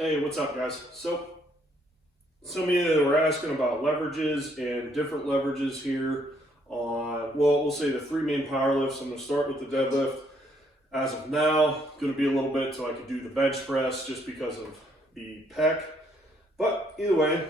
Hey, what's up, guys? So, some of you were asking about leverages and different leverages here on, well, we'll say the three main power lifts. I'm going to start with the deadlift. As of now, going to be a little bit till I can do the bench press just because of the pec. But either way,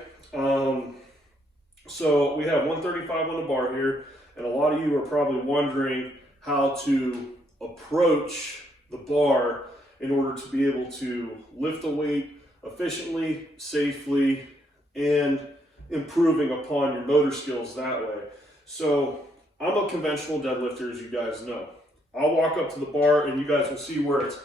so we have 135 on the bar here, and a lot of you are probably wondering how to approach the bar in order to be able to lift the weight efficiently, safely, and improving upon your motor skills that way. So I'm a conventional deadlifter, as you guys know. I'll walk up to the bar and you guys will see where it's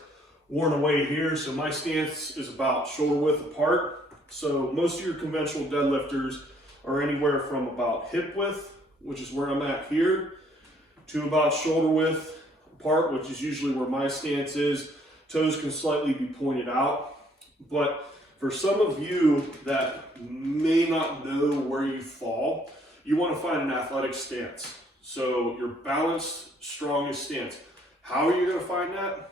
worn away here. So my stance is about shoulder width apart. So most of your conventional deadlifters are anywhere from about hip width, which is where I'm at here, to about shoulder width apart, which is usually where my stance is. Toes can slightly be pointed out, but for some of you that may not know where you fall, you want to find an athletic stance. So your balanced, strongest stance. How are you going to find that?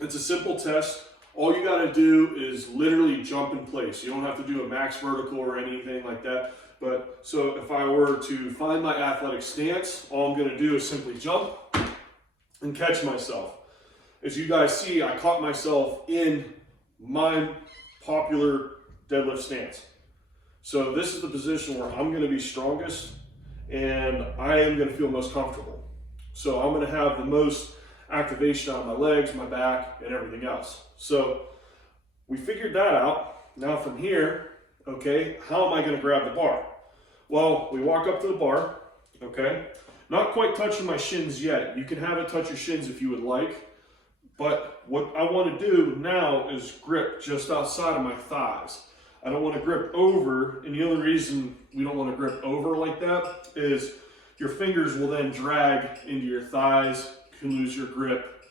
It's a simple test. All you got to do is literally jump in place. You don't have to do a max vertical or anything like that. But so if I were to find my athletic stance, all I'm going to do is simply jump and catch myself. As you guys see, I caught myself in my popular deadlift stance. So this is the position where I'm going to be strongest and I am going to feel most comfortable. So I'm going to have the most activation on my legs, my back, and everything else. So we figured that out. Now from here, okay, how am I going to grab the bar? Well, we walk up to the bar, okay, not quite touching my shins yet. You can have it touch your shins if you would like. But what I want to do now is grip just outside of my thighs. I don't want to grip over, and the only reason we don't want to grip over like that is your fingers will then drag into your thighs, you can lose your grip,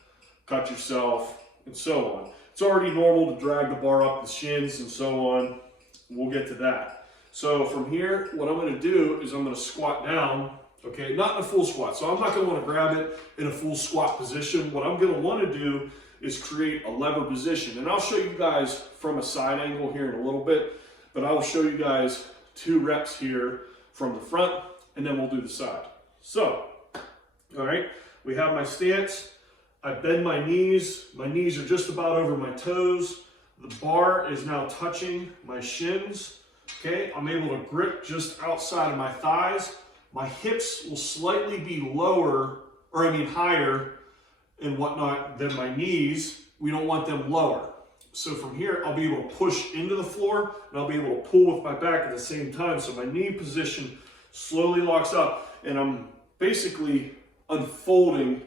cut yourself, and so on. It's already normal to drag the bar up the shins and so on. We'll get to that. So from here, what I'm going to do is I'm going to squat down. Okay, not in a full squat. So I'm not going to want to grab it in a full squat position. What I'm going to want to do is create a lever position. And I'll show you guys from a side angle here in a little bit, but I will show you guys 2 reps here from the front, and then we'll do the side. So, all right, we have my stance. I bend my knees. My knees are just about over my toes. The bar is now touching my shins. Okay, I'm able to grip just outside of my thighs. My hips will slightly be lower, or higher and whatnot than my knees. We don't want them lower. So from here, I'll be able to push into the floor and I'll be able to pull with my back at the same time. So my knee position slowly locks up and I'm basically unfolding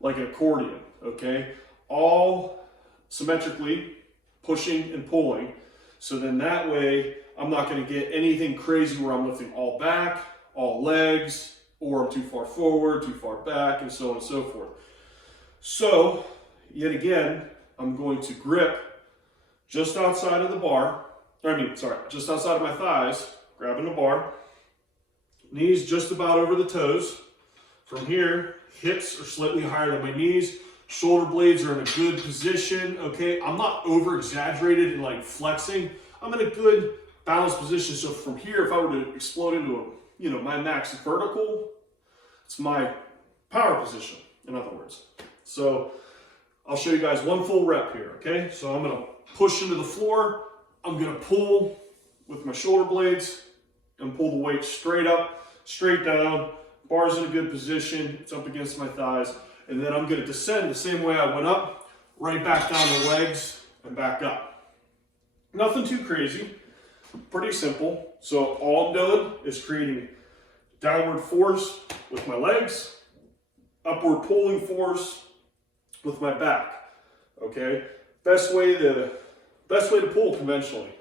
like an accordion, okay? All symmetrically pushing and pulling. So then that way, I'm not gonna get anything crazy where I'm lifting all back, all legs, or I'm too far forward, too far back, and so on and so forth. So, yet again, I'm going to grip just outside of the bar, just outside of my thighs, grabbing the bar, knees just about over the toes. From here, hips are slightly higher than my knees, shoulder blades are in a good position, okay? I'm not over-exaggerated and like flexing. I'm in a good balanced position. So from here, if I were to explode into my max vertical, it's my power position, in other words. So I'll show you guys 1 full rep here, okay? So I'm gonna push into the floor, I'm gonna pull with my shoulder blades and pull the weight straight up, straight down, bar's in a good position, it's up against my thighs, and then I'm gonna descend the same way I went up, right back down the legs and back up. Nothing too crazy. Pretty simple. So all I'm doing is creating downward force with my legs, upward pulling force with my back. Okay? Best way to pull conventionally.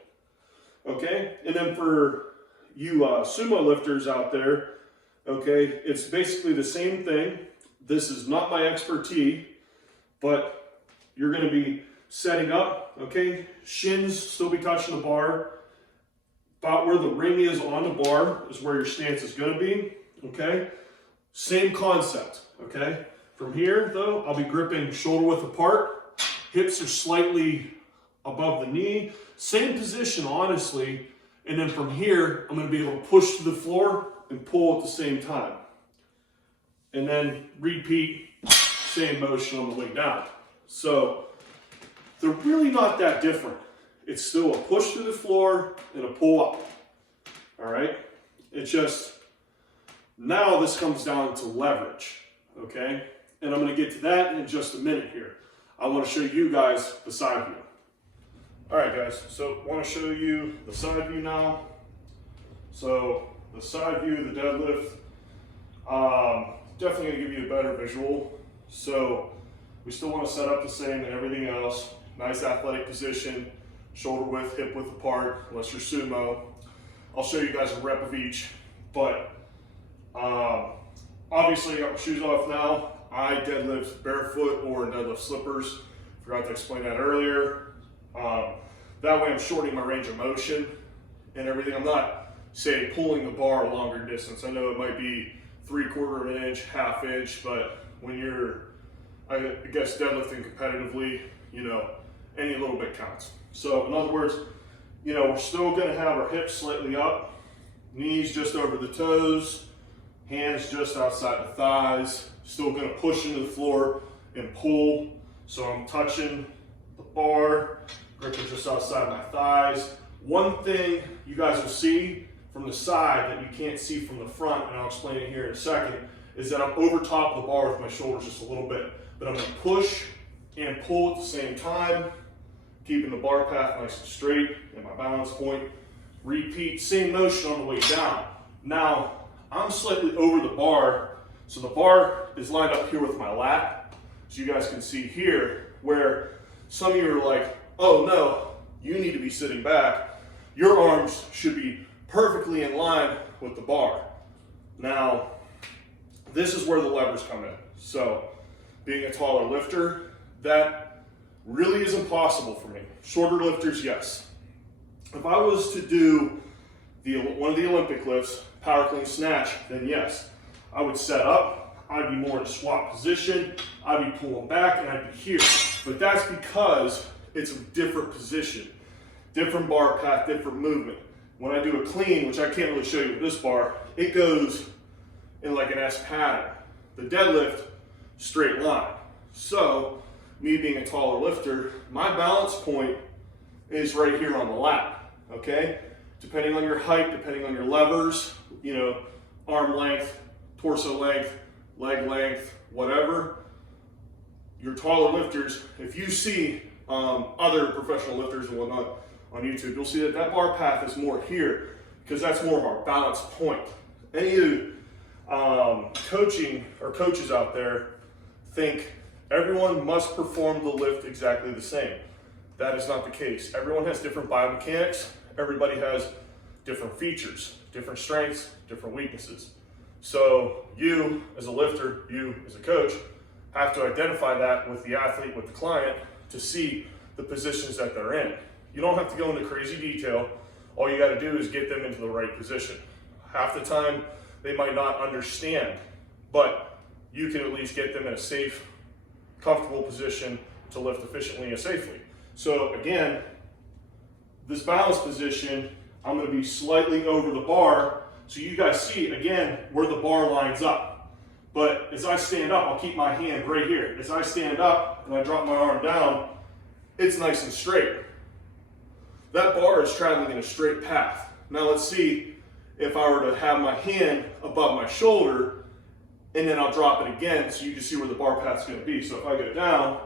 Okay? And then for you sumo lifters out there, okay, it's basically the same thing. This is not my expertise, but you're going to be setting up, okay? Shins still be touching the bar. About where the ring is on the bar is where your stance is going to be, okay? Same concept, okay? From here, though, I'll be gripping shoulder width apart. Hips are slightly above the knee, same position, honestly. And then from here, I'm gonna be able to push to the floor and pull at the same time. And then repeat, same motion on the way down. So they're really not that different. It's still a push to the floor and a pull up, all right? It's just, now this comes down to leverage, okay? And I'm gonna get to that in just a minute here. I wanna show you guys the side view. All right, guys, so I wanna show you the side view now. So the side view of the deadlift, definitely gonna give you a better visual. So we still wanna set up the same and everything else. Nice athletic position, shoulder width, hip width apart, unless you're sumo. I'll show you guys a rep of each, but obviously I got my shoes off now. I deadlift barefoot or in deadlift slippers. Forgot to explain that earlier. That way I'm shortening my range of motion and everything. I'm not, say, pulling the bar a longer distance. I know it might be 3/4 of an inch, 1/2 inch, but when you're, I guess, deadlifting competitively, you know, any little bit counts. So in other words, you know, we're still gonna have our hips slightly up, knees just over the toes, hands just outside the thighs, still gonna push into the floor and pull. So I'm touching the bar, gripping just outside my thighs. One thing you guys will see from the side that you can't see from the front, and I'll explain it here in a second, is that I'm over top of the bar with my shoulders just a little bit. But I'm gonna push and pull at the same time, keeping the bar path nice and straight and my balance point. Repeat, same motion on the way down. Now, I'm slightly over the bar, so the bar is lined up here with my lat. So you guys can see here where some of you are like, oh no, you need to be sitting back. Your arms should be perfectly in line with the bar. Now, this is where the levers come in. So, being a taller lifter, that really is impossible for me. Shorter lifters, yes. If I was to do one of the Olympic lifts, power clean snatch, then yes, I would set up, I'd be more in a squat position, I'd be pulling back, and I'd be here. But that's because it's a different position, different bar path, different movement. When I do a clean, which I can't really show you with this bar, it goes in like an S pattern. The deadlift, straight line. So, me being a taller lifter, my balance point is right here on the lat, okay? Depending on your height, depending on your levers, you know, arm length, torso length, leg length, whatever, your taller lifters, if you see other professional lifters and whatnot on YouTube, you'll see that that bar path is more here because that's more of our balance point. Any of you coaching or coaches out there think everyone must perform the lift exactly the same. That is not the case. Everyone has different biomechanics. Everybody has different features, different strengths, different weaknesses. So you as a lifter, you as a coach, have to identify that with the athlete, with the client, to see the positions that they're in. You don't have to go into crazy detail. All you got to do is get them into the right position. Half the time, they might not understand, but you can at least get them in a safe, comfortable position to lift efficiently and safely. So again, this balance position, I'm going to be slightly over the bar, so you guys see, again, where the bar lines up. But as I stand up, I'll keep my hand right here. As I stand up and I drop my arm down, it's nice and straight. That bar is traveling in a straight path. Now let's see if I were to have my hand above my shoulder and then I'll drop it again so you can see where the bar path is going to be. So if I go down,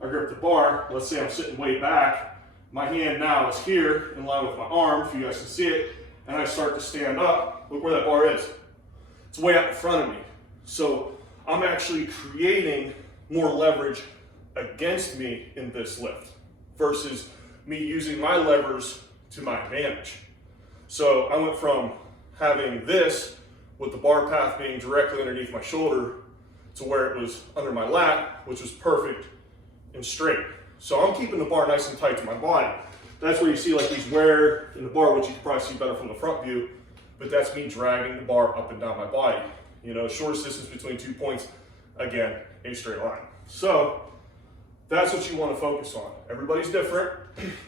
I grip the bar, let's say I'm sitting way back, my hand now is here in line with my arm, if you guys can see it, and I start to stand up, look where that bar is. It's way up in front of me. So I'm actually creating more leverage against me in this lift versus me using my levers to my advantage. So I went from having this with the bar path being directly underneath my shoulder to where it was under my lat, which was perfect and straight. So I'm keeping the bar nice and tight to my body. That's where you see like these wear in the bar, which you can probably see better from the front view, but that's me dragging the bar up and down my body. You know, shortest distance between 2 points, again, a straight line. So that's what you want to focus on. Everybody's different.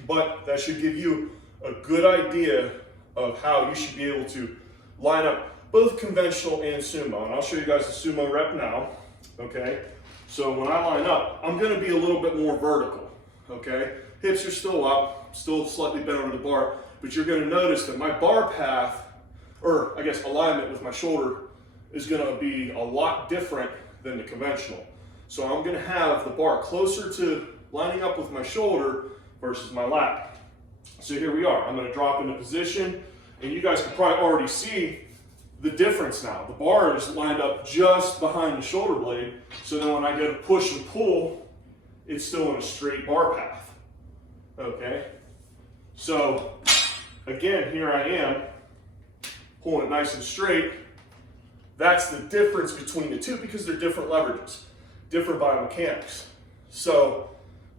but that should give you a good idea of how you should be able to line up both conventional and sumo. And I'll show you guys the sumo rep now, okay? So when I line up, I'm gonna be a little bit more vertical, okay? Hips are still up, still slightly bent over the bar, but you're gonna notice that my bar path, or I guess alignment with my shoulder, is gonna be a lot different than the conventional. So I'm gonna have the bar closer to lining up with my shoulder versus my lat. So here we are. I'm gonna drop into position, and you guys can probably already see the difference now. The bar is lined up just behind the shoulder blade, so then when I go to push and pull, it's still in a straight bar path, okay? So again, here I am, pulling it nice and straight. That's the difference between the two because they're different leverages, different biomechanics. So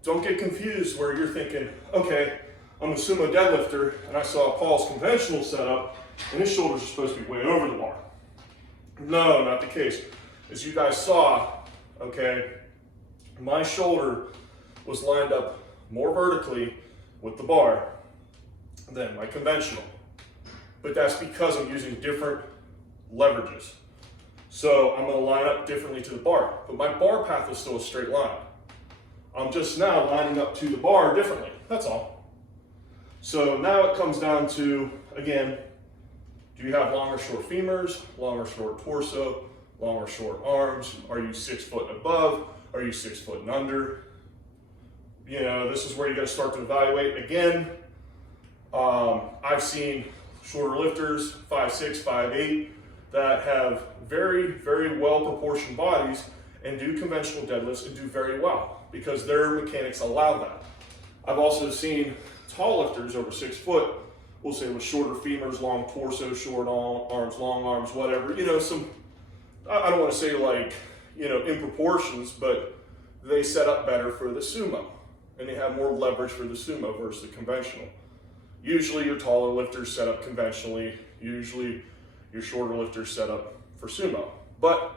don't get confused where you're thinking, okay, I'm a sumo deadlifter and I saw Paul's conventional setup and his shoulders are supposed to be way over the bar. No, not the case. As you guys saw, okay, my shoulder was lined up more vertically with the bar than my conventional. But that's because I'm using different leverages. So I'm gonna line up differently to the bar, but my bar path is still a straight line. I'm just now lining up to the bar differently, that's all. So now it comes down to, again, do you have long or short femurs, long or short torso, long or short arms? Are you 6 foot and above? Are you 6 foot and under? You know, this is where you gotta start to evaluate. Again, I've seen shorter lifters, 5'6", 5'8", that have very, very well proportioned bodies and do conventional deadlifts and do very well because their mechanics allow that. I've also seen tall lifters over 6 foot, we'll say with shorter femurs, long torso, short arms, long arms, whatever, you know, some, I don't want to say like, you know, in proportions, but they set up better for the sumo and they have more leverage for the sumo versus the conventional. Usually your taller lifters set up conventionally, usually your shorter lifters set up for sumo, but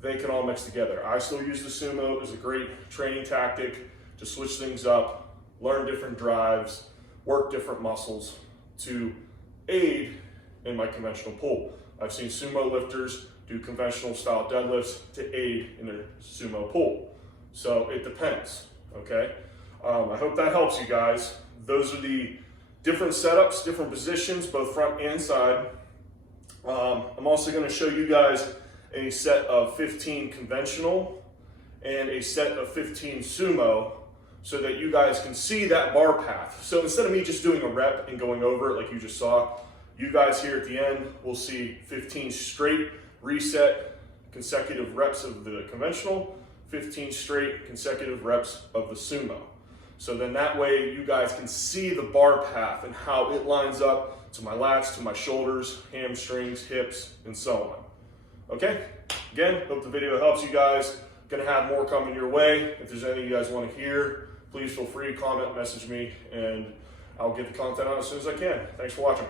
they can all mix together. I still use the sumo as a great training tactic to switch things up, learn different drives, work different muscles to aid in my conventional pull. I've seen sumo lifters do conventional style deadlifts to aid in their sumo pull. So it depends, okay? I hope that helps you guys. Those are the different setups, different positions, both front and side. I'm also gonna show you guys a set of 15 conventional and a set of 15 sumo so that you guys can see that bar path. So instead of me just doing a rep and going over it like you just saw, you guys here at the end will see 15 straight reset consecutive reps of the conventional, 15 straight consecutive reps of the sumo. So then that way you guys can see the bar path and how it lines up to my lats, to my shoulders, hamstrings, hips, and so on. Okay, again, hope the video helps you guys. Gonna have more coming your way. If there's any you guys wanna hear, please feel free to comment, message me, and I'll get the content out as soon as I can. Thanks for watching.